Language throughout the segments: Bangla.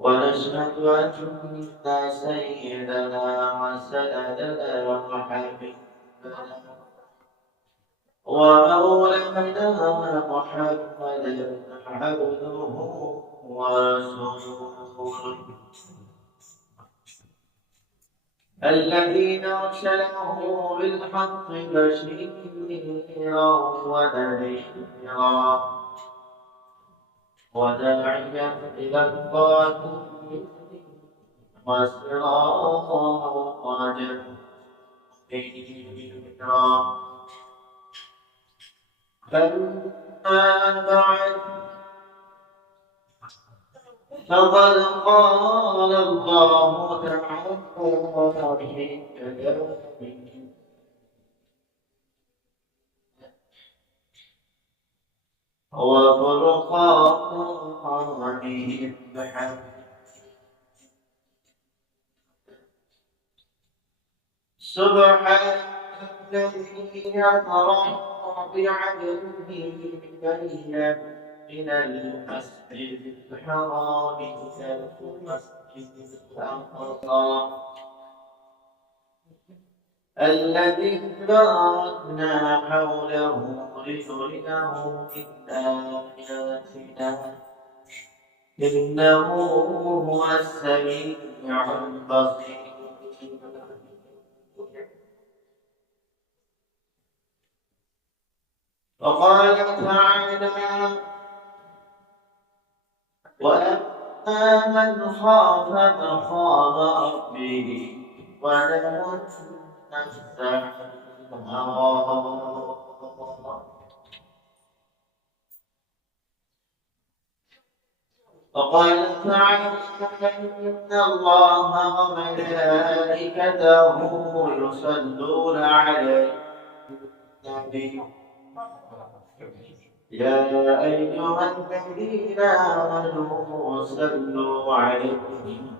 ونشهد أن سيدنا وسندنا وحبيبنا ومولانا محمدا عبده ورسوله الذين أرسله بالحق بشيرا ونذيرا وداعيا إلى الله وسراجا منيرا أما بعد فقد قال الله تعالى في كلامه وفرقانه بحمده سبحان الذي يطرح بعدله بين من المسجد الحرام إلى المسجد الأقصى. الذي باركنا حوله لنريه من آياتنا. إنه هو السميع البصير. وقال تعالى وأما من خاف مقام ربه ونهى وقال تعالى إن الله وملائكته يصلون النبي. يا أيها الذين آمنوا صلوا عليه.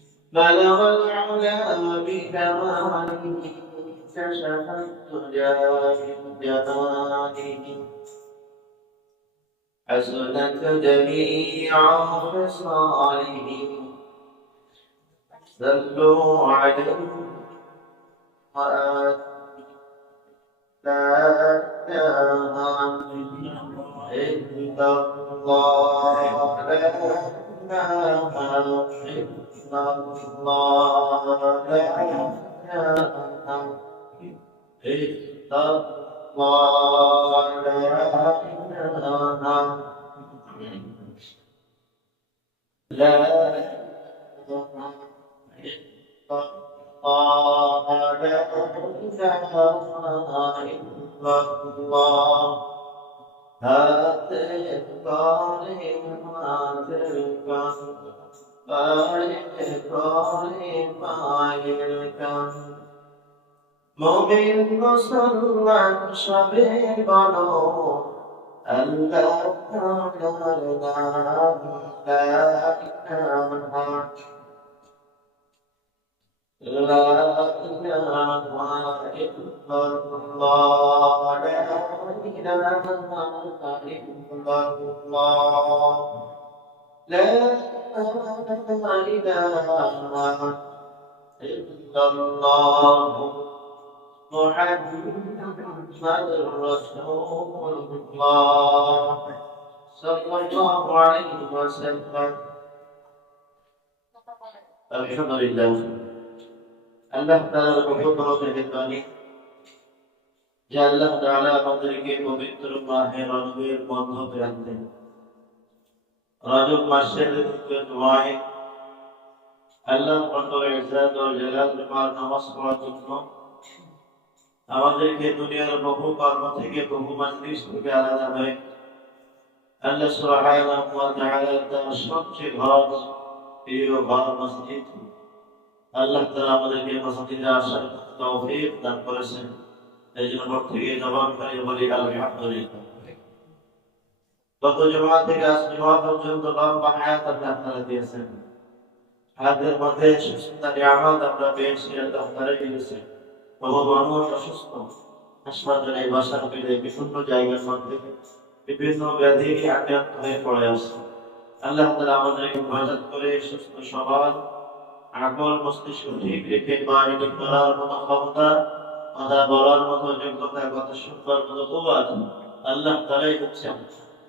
بلغ العلا بكماله كشف الدجى بجماله حسنت جميع خصاله صلوا عليه لا إله إلا الله لا إله إلا Hati kau ni mati kau لا إله لا إله الله لا إله إلا الله هذا الظالم هذا الكم মমিন মুসলমান সবে বলো আল্লাহ নাম লা ইলাহা لا إله إلا الله لا إله إلا الله لا إله إلا الله محمد رسول الله صلى الله عليه وسلم الحمد لله আল্লাহ তাআলার বহুত বড় মেহেরবানি যে আল্লাহ তাআলা আমাদেরকে পবিত্র মাহে রজবের বন্ধকে রাখতেন রজব মাসের দোয়ায় আল্লাহ পরতলে ইজ্জত ও জালাল পাক নামাজ পড়ার জন্য আমাদেরকে দুনিয়ার বহু কর্ম থেকে বহু মাজলিস থেকে আলাদা হয়ে। আল্লাহ সুবহানাহু ওয়া তাআলা তার সবচেয়ে ঘর প্রিয় ঘর মসজিদ। আল্লাহ তাআলা আমাদেরকে মসজিদে আসার তৌফিক দান করেছেন। এই জন্য থেকে জবান করে বলি, আলহামদুলিল্লাহ। গত জমা থেকে আজ জমা পর্যন্ত লম্বা হায়াত আল্লাহ তাআলা দিয়েছেন। হায়াতের মধ্যে সুস্থতা নিয়ামত আমরা পেয়েছি আল্লাহ তাআলা দিয়েছে বহু মানুষ অসুস্থ, হাসপাতালে বাসার পেলে বিভিন্ন জায়গার মধ্যে বিভিন্ন ব্যাধি আক্রান্ত হয়ে পড়ে আছে। আল্লাহ তাআলা আমাদেরকে হেফাজত করে সুস্থ সবল, আকল মস্তিষ্ক ঠিক রেখে বাড়ি করার মতো ক্ষমতা, কথা বলার মতো যোগ্যতা কথা শুনবার মতো আল্লাহ তারাই হচ্ছেন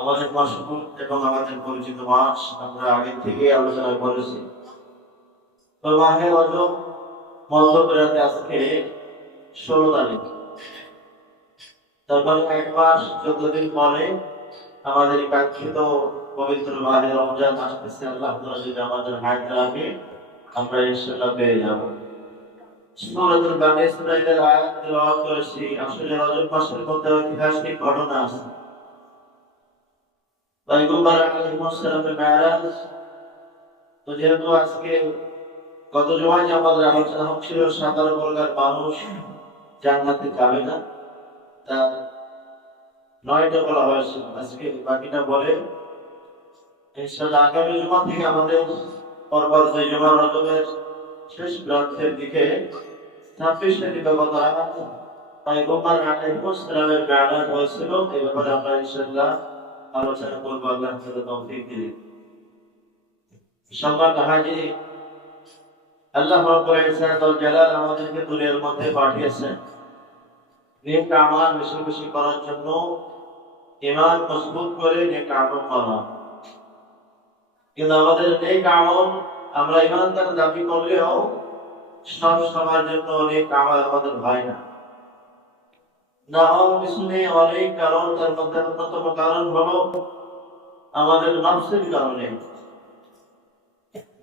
আমাদের মাসগুল এবং আমাদের পরিচিত মাস আমরা আগে থেকে আলোচনা করেছি। তো মাহে রজব মধ্যপ্রান্তে আজকে ষোলো তারিখ। তারপরে এক মাস চোদ্দ দিন পরে আমাদের কাঙ্ক্ষিত পবিত্র মাহে রমজান আসতেছে, আল্লাহ আমাদের হায়াত রাখে, আমরা ইনশাআল্লাহ পেয়ে যাব। সূরাতুল আসলে রজব মাসের মধ্যে ঐতিহাসিক ঘটনা আছে। তো যেহেতু আজকে গত জমায় আমাদের আলোচনা হচ্ছিল সাধারণ বর্গের মানুষ জান্নাতে যাবে না। তা নয়টা বলা হয়েছে। আজকে বাকিটা বলে আগামী জমা থেকে আমাদের পরপর দুই জমা রজবের শেষ গ্রন্থের দিকে ছাব্বিশ তারিখ কথা পয়গম্বর আলাইহিস সালামের মেরাজ হয়েছিল। এই ব্যাপারে আমরা ইনশাআল্লাহ আলোচনা করব আল্লাহ তৌফিক দিলে সম্মান হাজির, আল্লাহ জালাল আমাদেরকে দুনিয়ার মধ্যে পাঠিয়েছেন। নেক আমল বেশি বেশি করার জন্য ঈমান মজবুত করে নেক আমল করা। কিন্তু আমাদের নেক আমল আমরা ঈমানদার দাবি করলেও সব সময়ের জন্য অনেক আমল আমাদের হয় না। না পিছনে অনেক কারণ, তার মধ্যে অন্যতম কারণ হলো আমাদের নফসের কারণে।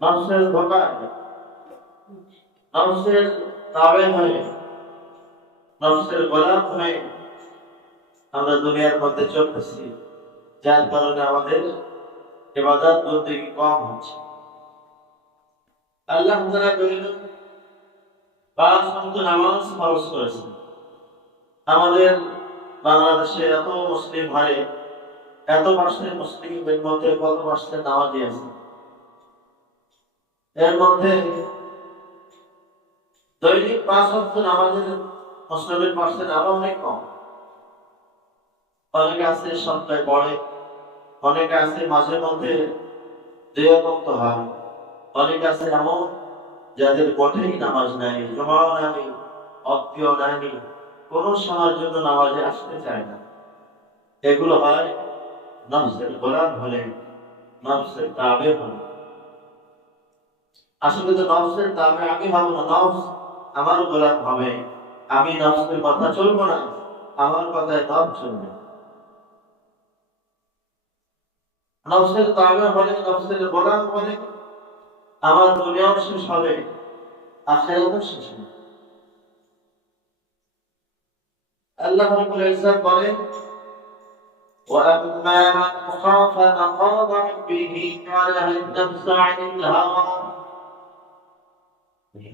নফসের ধোকায় নফসের তাবে হয়ে, নফসের গোলাম হয়ে আমরা দুনিয়ার মধ্যে চলতেছি, যার কারণে আমাদের ইবাদত বলতে কম হচ্ছে। আল্লাহ তাআলা বলেন পাঁচ নামাজ ফরজ করেছেন। আমাদের বাংলাদেশে এত মুসলিম হয়, এত পার্সেন্ট মুসলিমের মধ্যে কত পার্সেন্ট নামাজি আছে এর মধ্যে দৈনিক পাঁচ ওয়াক্ত নামাজের মুসলিমের পার্সেন্ট আরও অনেক কম। অনেকে আছে সপ্তাহে পড়ে অনেকে আছে মাঝে মধ্যে দেহমুক্ত হয়। অনেকে আছে এমন যাদের মোটেই নামাজ নাই, জমাও নাই অপ্রিয় নাই। কোন সময়ের জন্য নামাজে আসতে চায় না। এগুলো হয় নফসের গোলাম হলে নফসের তাবে হলে। আসলে তো নফসের তাবে আমি হব না নফস আমারও গোলাম হবে। আমি নফসের কথা চলবো না, আমার কথায় নফ চলবে। নফসের তাবে হলে নফসের গোলাম হলে আমার দুনিয়াও শেষ হবে, আখেরাতও শেষ হবে। আল্লাহ রাব্বুল ইজ্জত বলেন وأما من خاف مقام ربه ونهى النفس عن الهوى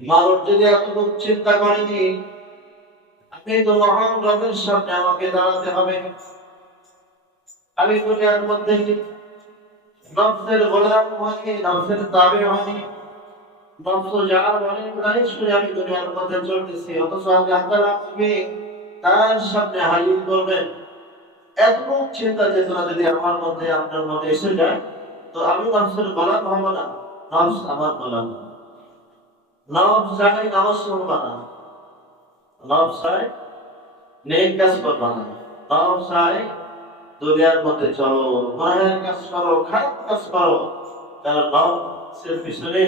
মানুষ যদি এতটুকু চিন্তা করেনি আমি তো মহান রবের সামনে আমাকে দাঁড়াতে হবে আমি দুনিয়ার মধ্যে নফসের গোলাম হয়নি নফসের তাবে হয়নি নফস যা বলে তাই শুনে আমি দুনিয়ার মধ্যে চলতেছি অথচ আল্লাহ তাআলা আমাকে তার সামনে হাজির করবেন এতটুকু চিন্তা চেতনা যদি আমার মধ্যে, আপনার মধ্যে এসে যায়, তো আমি নফসের গোলাম হব না। নফস আমার গোলাম। চাই নামাজ পড়বা না নেক কাজ করবা না নফস চাই দুনিয়ার মধ্যে চলো গুনাহের কাজ করো, খারাপ কাজ করো। কারণ নফসের পিছনে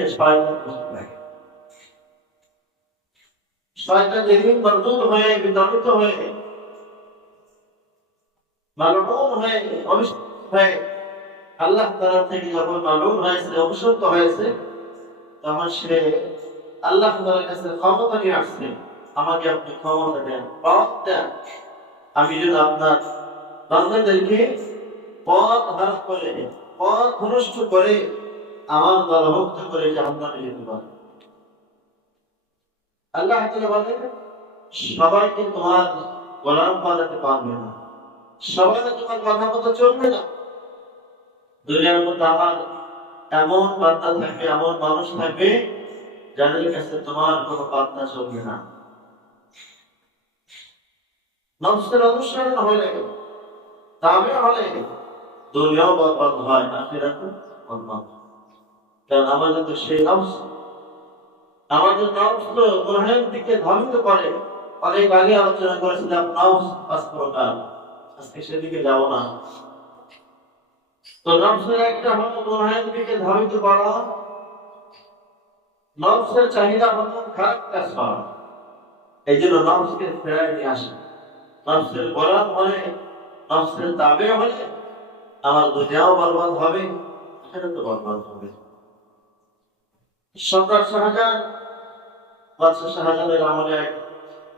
থাকে শয়তান যেদিন মরদুদ হয়ে হয়ে, মালুম হয়ে হয়ে, আল্লাহ থেকে যখন মালুম হয়েছে হয়েছে, তখন সে আল্লাহ কাছে ক্ষমতা নিয়ে আসছে, আমাকে আপনি ক্ষমতা দেন, পথ দেন। আমি যদি আপনার বান্দাদেরকে পথ হার করে, পথ ভ্রষ্ট করে, আমার দলভুক্ত করে জাহান্নামে যেতে আল্লাহ বলেন সবাইকে তোমার গোলাম বানাতে পারবে না? সবাই তোমার কথা মতো চলবে না। দুনিয়ার মধ্যে আমার এমন বার্তা থাকবে, এমন মানুষ থাকবে যাদের কাছে তোমার কোনো বার্তা চলবে না। নফসের অনুসরণ হলে দামে হলে দুনিয়াও বরবাদ হয় না ফেরাতে বরবাদ। কারণ আমাদের তো সেই নফস আমাদের নফস তো গ্রহের দিকে ধাবিত করে। অনেক আগে আলোচনা করেছিলাম নফস পাঁচ প্রকার আজকে সেদিকে যাব না। তো নফসের একটা হলো গ্রহের দিকে ধাবিত করা নফসের চাহিদা হলো খারাপ কাজ করা। এই জন্য নফসকে ফেরাই নিয়ে আসে। নফসের গোলাম হলে নফসের তাবে হলে আমার দুনিয়াও বরবাদ হবে, আখেরাতও বরবাদ হবে। সম্রাট শাহজাহান বাদশাহ শাহজাহানের আমলে এক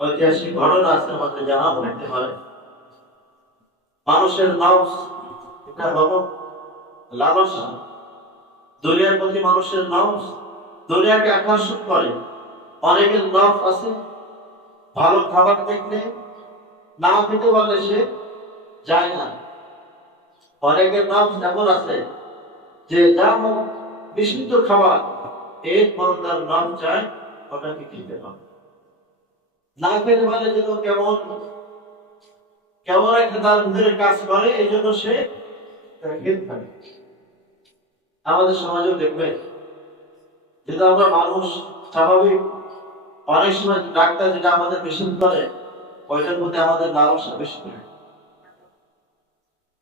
ঐতিহাসিক ঘটনা আছে, আমাদের জানা পারে। মানুষের এটা হলো লালসা। দুনিয়ার প্রতি মানুষের দুনিয়াকে আকর্ষণ করে। অনেকের আছে, ভালো খাবার দেখলে না খেতে পারলে সে যায় না। অনেকের নাম এমন আছে যে যা হোক, বিশুদ্ধ খাবার, এরপর তার নাম চায় ওটাকে খেতে হবে। না খেতে পারলে যেন কেমন? কেমন একটা তার ভিতরে কাজ করে, এই জন্য সে পারে আমাদের সমাজেও দেখবে যেটা আমরা মানুষ, স্বাভাবিক, অনেক সময় ডাক্তার যেটা আমাদের মেশিন করে, ওইটার মধ্যে আমাদের লালসা বেশি করে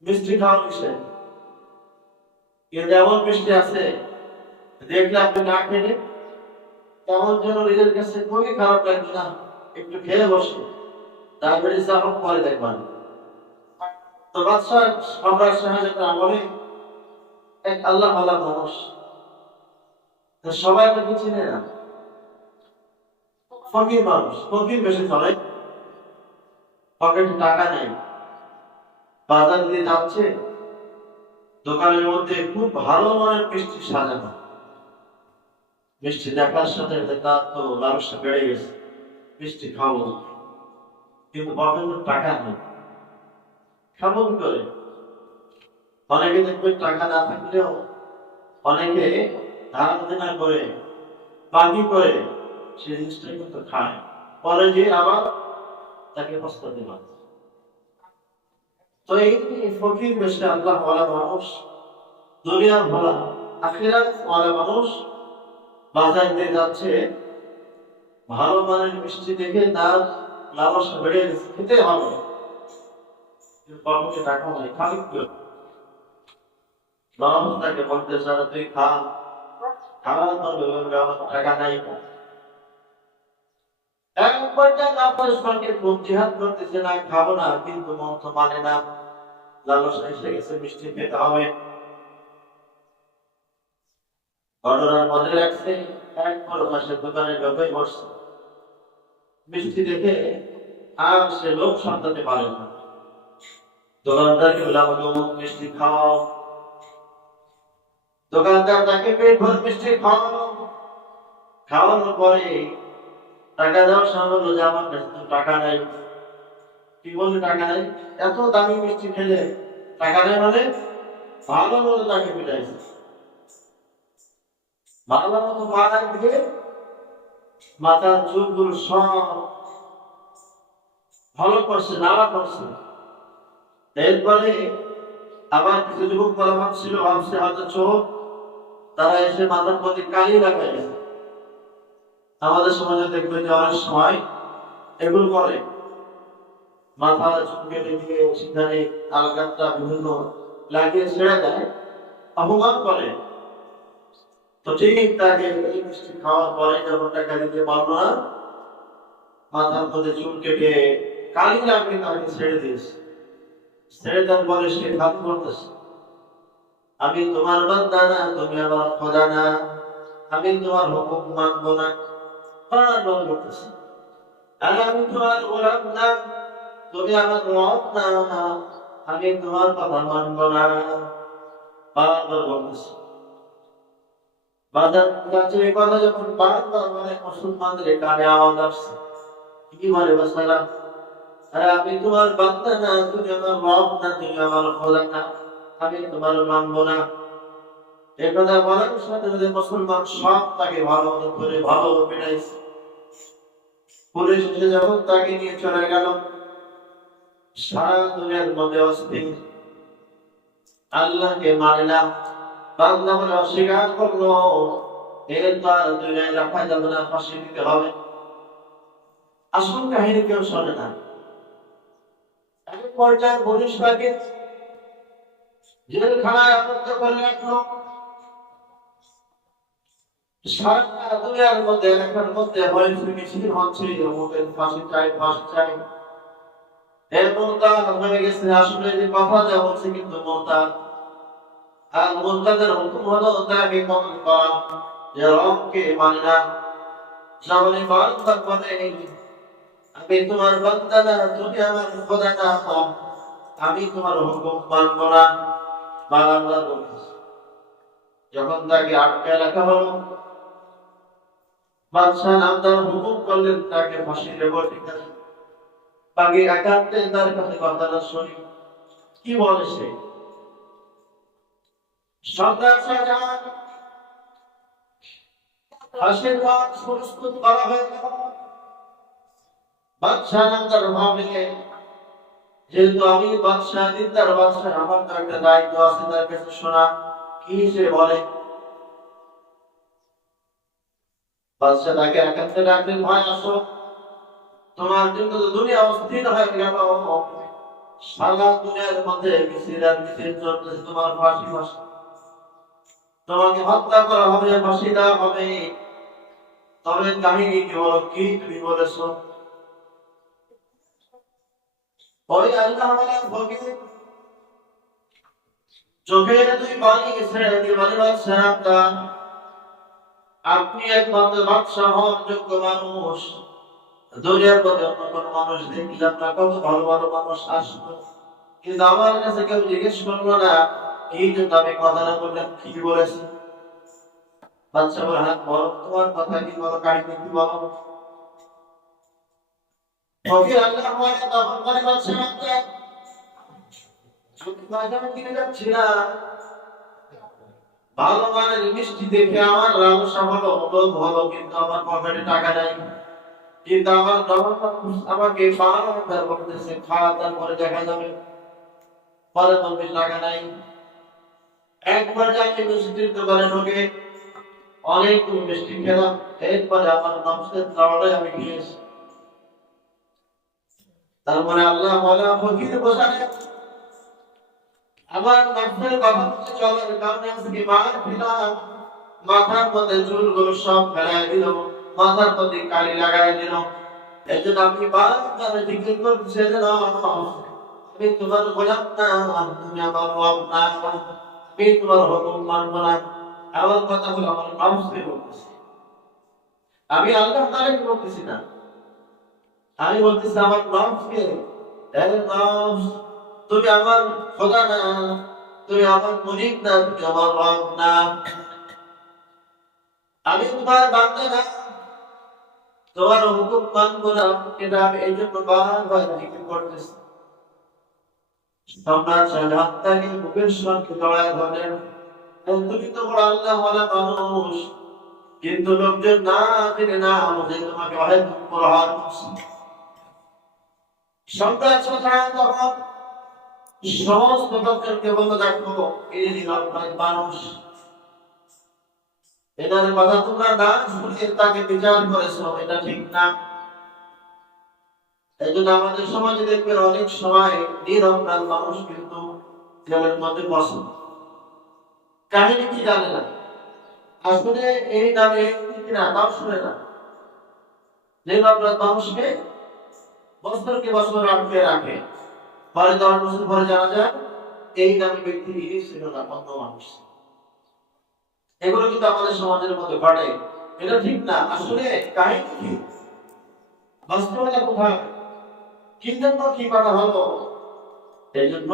মিষ্টি খাওয়া বিষয়। কিন্তু এমন মিষ্টি আছে, দেখলে আপনি না খেলে তেমন যেন নিজের কাছে খুবই খারাপ লাগবে না, একটু খেয়ে বসে। ডায়াবেটিস যখন পরে দেখবেন। তো বাদশাহ সম্রাট এক আল্লাহ আল্লাহ মানুষ সবাই তাকে চিনে না। ফকির মানুষ, ফকির বেশি চলে। পকেটে টাকা নেই। বাজার দিয়ে যাচ্ছে। দোকানের মধ্যে খুব ভালো মানের মিষ্টি সাজানো। মিষ্টি দেখার সাথে তার তো লালসা বেড়ে গেছে। মিষ্টি খাব কিন্তু পকেটে টাকা নেই। খাব কি করে? অনেকে দেখবে টাকা না থাকলেও অনেকে ধার দেনা করে, বাকি করে, সে জিনিসটা কিন্তু খায়। পরে যে আবার তাকে হস্ত দেওয়া তো এই ফকির বেশি আল্লাহ ওয়ালা মানুষ, দুনিয়ার ভালা আখিরাত ওয়ালা মানুষ বাজার দিয়ে যাচ্ছে, ভালো মানের মিষ্টি দেখে তার লালসা বেড়ে গেছে, খেতে হবে। পকেটে টাকা খালি? বাবা তাকে বলতে স্যার তুই খা। খাওয়া টাকা নাই। করতেছে, না, খাব না, কিন্তু মন তো মানে না। লালসা এসে গেছে, মিষ্টি খেতে হবে। ঘটনার মধ্যে রাখছে এক বড় মাসের দোকানে ঢোকে বসছে। মিষ্টি দেখে আর সে লোক সামলাতে পারে না। দোকানদারকে বলে, আমাকে মিষ্টি খাও দোকানদার তাকে পেট ভর মিষ্টি খাওয়ানো খাওয়ানোর পরে টাকা দেওয়ার সময় বলল যে, আমার কাছে তো টাকা নাই। কি টাকা নাই? এত দামি মিষ্টি খেলে টাকা নেই মানে? ভালো মতো তাকে পিটাইছে ভালো মতো মাথায় দিয়ে মাথার চুলগুলো সব ভালো করছে নাড়া করছে। এরপরে আবার কিছু যুবক বলা ছিল, ভাবছে হয়তো চোখ তারা এসে মাথার প্রতি কালি লাগাই আমাদের সমাজে দেখবে যে অনেক সময় এগুলো করে। মাথা চুলকে দিয়ে সেখানে আলকাতটা বিভিন্ন লাগিয়ে ছেড়ে দেয়, অপমান করে। তো তাকে মিষ্টি খাওয়ার পরে দিতে চুল কেটে কালি তাকে ছেড়ে ছেড়ে আমি তোমার বান্দা না, তুমি আমার খোদা না, আমি তোমার হুকুম মানবো না। আমি তোমার গোলাম না, তুমি আমার রব না, আমি তোমার কথা মানবো না। বারবার বলতেছে আমি তোমার বান্দা না, তুমি আমার রব না, তুমি আমার খোদা না, আমি তোমার না। এই কথা বলার সাথে মুসলমান সব তাকে ভালো মতো করে ভালো পুলিশ যখন তাকে নিয়ে চলে গেল, সারা দুনিয়ার মধ্যে অস্থির। আল্লাহকে মানলাম। বান্দা বলে অস্বীকার করল। এর রাখা যাবে না ফাঁসি দিতে হবে। আসল কাহিনী কেউ শোনে না। জেলখানায় আবদ্ধ করে রাখল। সারা দুনিয়ার মধ্যে এলাকার মধ্যে হয়েছে মিছিল হচ্ছে হয়ে গেছে, আসলে যে কথা দেওয়া হচ্ছে কিন্তু মোরতাদ মানে বলে আমি তোমার বান্দা তুমি আমার খোদা না, আমি তোমার হুকুম মানব না। বারবার যখন তাকে আটকে রাখা হলো, বাদশাহ নামদার হুকুম করলেন, তাকে ফাঁসি দেবো ঠিক আছে বাকি একান্তে তার কাছে কথাটা শুনি। কি বলে সে? বাদশাহ যেহেতু আমি বাদশাহ, দিনদার বাদশাহ, আমার তো একটা দায়িত্ব আছে, তার কাছে শোনা, কি সে বলে? বাদশাহ তাকে একান্তে ডাকলেন, ভাই, আসো। তোমার জন্য তো দুনিয়া অস্থির হয়ে গেল। সারা দুনিয়ার মধ্যে মিছিল আর মিছিল চলতেছে, তোমার ফাঁসি ফাঁসি। তোমাকে হত্যা করা হবে ফাঁসি দেওয়া হবে। তবে কাহিনী কি বলো? কি তুমি বলেছ? ভোগে দুই পানি বাদশাহ আপনি একমাত্র বাদশাহ হওয়ার যোগ্য মানুষ। দুনিয়ার পথে অন্য কোনো মানুষ দেখলাম না কত ভালো ভালো মানুষ আসলো কিন্তু আমার কাছে কেউ জিজ্ঞেস করল না এই জন্য আমি বললাম কি বলেছি বাচ্চা বলে হ্যাঁ বলো, তোমার কথা কি বলো কাহিনী কি বলো। ভালো মানের মিষ্টি দেখে আমার রামসা হলো হলো কিন্তু আমার পকেটে টাকা নাই। কিন্তু আমার আমাকে বারবার বলতেছে খাওয়া তারপরে দেখা যাবে। পরে বলবে, টাকা নাই। একবার যাকে মিষ্টির দোকানে ঢোকে অনেক মিষ্টি খেলাম। এরপরে আমার নমস্কার খাওয়াটাই আমি খেয়েছি তারপরে আল্লাহ বলা, ফকির বসানে আমার নফসের কথা বলতে চলার কারণে আজকে মার খেলাম মাথার মধ্যে চুলগুলো সব ফেলাই দিল, মাথার প্রতি কালি লাগাই দিল। এই জন্য আমি বারবার জিজ্ঞেস করছি আমি তোমার গোলাম না, তুমি আমার রব না। আমি তোমার হুকুম মানবো না আমার কথা হলো আমার নফসকে বলতেছি। আমি আল্লাহ তাআলাকে বলতেছি না। আমি বলতেছি আমার নফসকে তুমি আমার খোদা না, তুমি আমার মুনিব না, তুমি আমার রব না। আমি তোমার বান্দা না। তোমার হুকুম মানবো না এটা আমি এই জন্য বারবার জিকির করতেছি। কিন্তু লোকজন না না তোমাকে অনেক প্রহার সমস্ত লোকজনকে দেখো এই মানুষ। এটার কথা তোমরা না তাকে বিচার করেছ, এটা ঠিক না। এই জন্য আমাদের সমাজে দেখবেন অনেক সময় নিরপরাধ মানুষ কিন্তু জেলের মধ্যে বসে। কাহিনী কি জানে না? আসলে এই নামে না তাও শুনে না। নিরপরাধ মানুষকে বছরকে বছর আটকে রাখে। পরে দশ বছর পরে জানা যায়, এই নামে ব্যক্তি ছিল না, অন্য মানুষ। এগুলো কিন্তু আমাদের সমাজের মধ্যে ঘটে। এটা ঠিক না। আসলে কাহিনী কি? বাস্তবতা কোথায়? কি জন্য কি কথা হলো? এই জন্য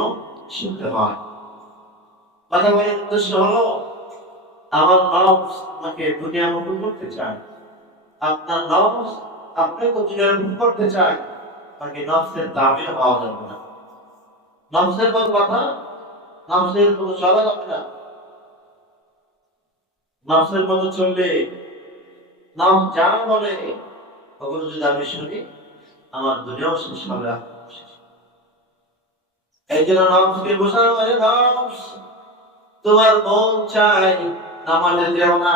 শুনতে হয়। কথা বলার উদ্দেশ্য হলো, আমার নফস আপনাকে দুনিয়া মুকুল করতে চায়। আপনার নফস আপনাকে দুনিয়ার মুখ করতে চায়, তাকে নফসের দামে হওয়া যাবে না। নফসের মতো কথা নফসের মতো চলা যাবে না। নফসের মতো চললে নাম যা বলে, ওগুলো যদি আমি শুনি আমার দুনিয়াও শেষ হবে এই জন্য বোঝানো নফস তোমার মন চাই নামাজে যেও না।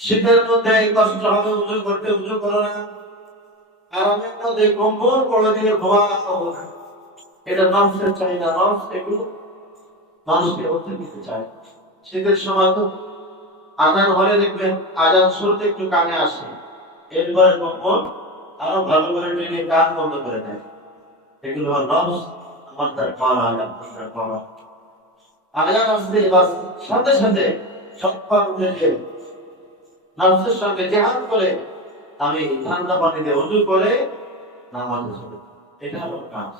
শীতের মধ্যে কষ্ট হবে, উজু করতে উজু করো না। আরামের মধ্যে দিয়ে ঘুমাও না। এটা এগুলো মানুষকে উঠতে দিতে চায় শীতের সময় তো আজান হলে দেখবেন, আজান শুরুতে একটু কানে আসে। এরপরে কম্বল আরও ভালো করে টেনে কান বন্ধ করে দেয়। এগুলো হল নফস আমার তার আসতে সাথে সাথে সৎপা উঠে নফসের সঙ্গে জেহাদ করে আমি ঠান্ডা পানি দিয়ে উজু করে নামাজে এটা হলো কাজ।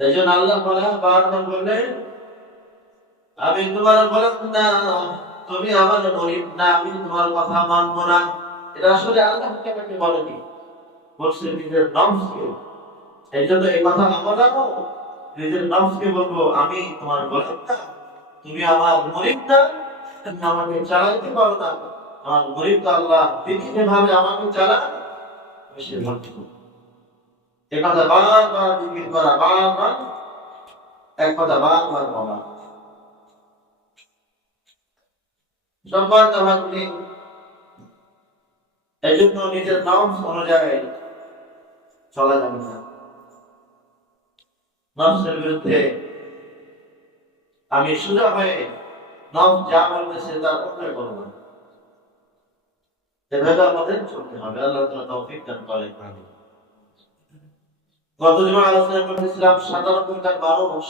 এই জন্য আল্লাহ বলে, বারবার বললেন আমি তোমার বলেন না, তুমি আমার গরিব না, আমি তোমার কথা মানবো না। এটা আসলে আল্লাহ বলছে নিজের এই জন্য এই কথা না নিজের বলব, আমি তোমার না তুমি আমার গরিব না আমাকে চালাইতে পারো না। আমার গরিব তো আল্লাহ তিনি যেভাবে আমাকে চালান এ কথা বারবার করা, বারবার, এক কথা বারবার বলা। সম্মানিত ভাগ্নি এই জন্য নিজের নাম অনুযায়ী চলা যাবে না। নফসের বিরুদ্ধে আমি সোজা হয়ে নফস যা বলতেছে তার অন্যায় করব না। এভাবে আমাদের চলতে হবে। আল্লাহ তাআলা তৌফিক দান গত জুমা আলোচনা মানুষ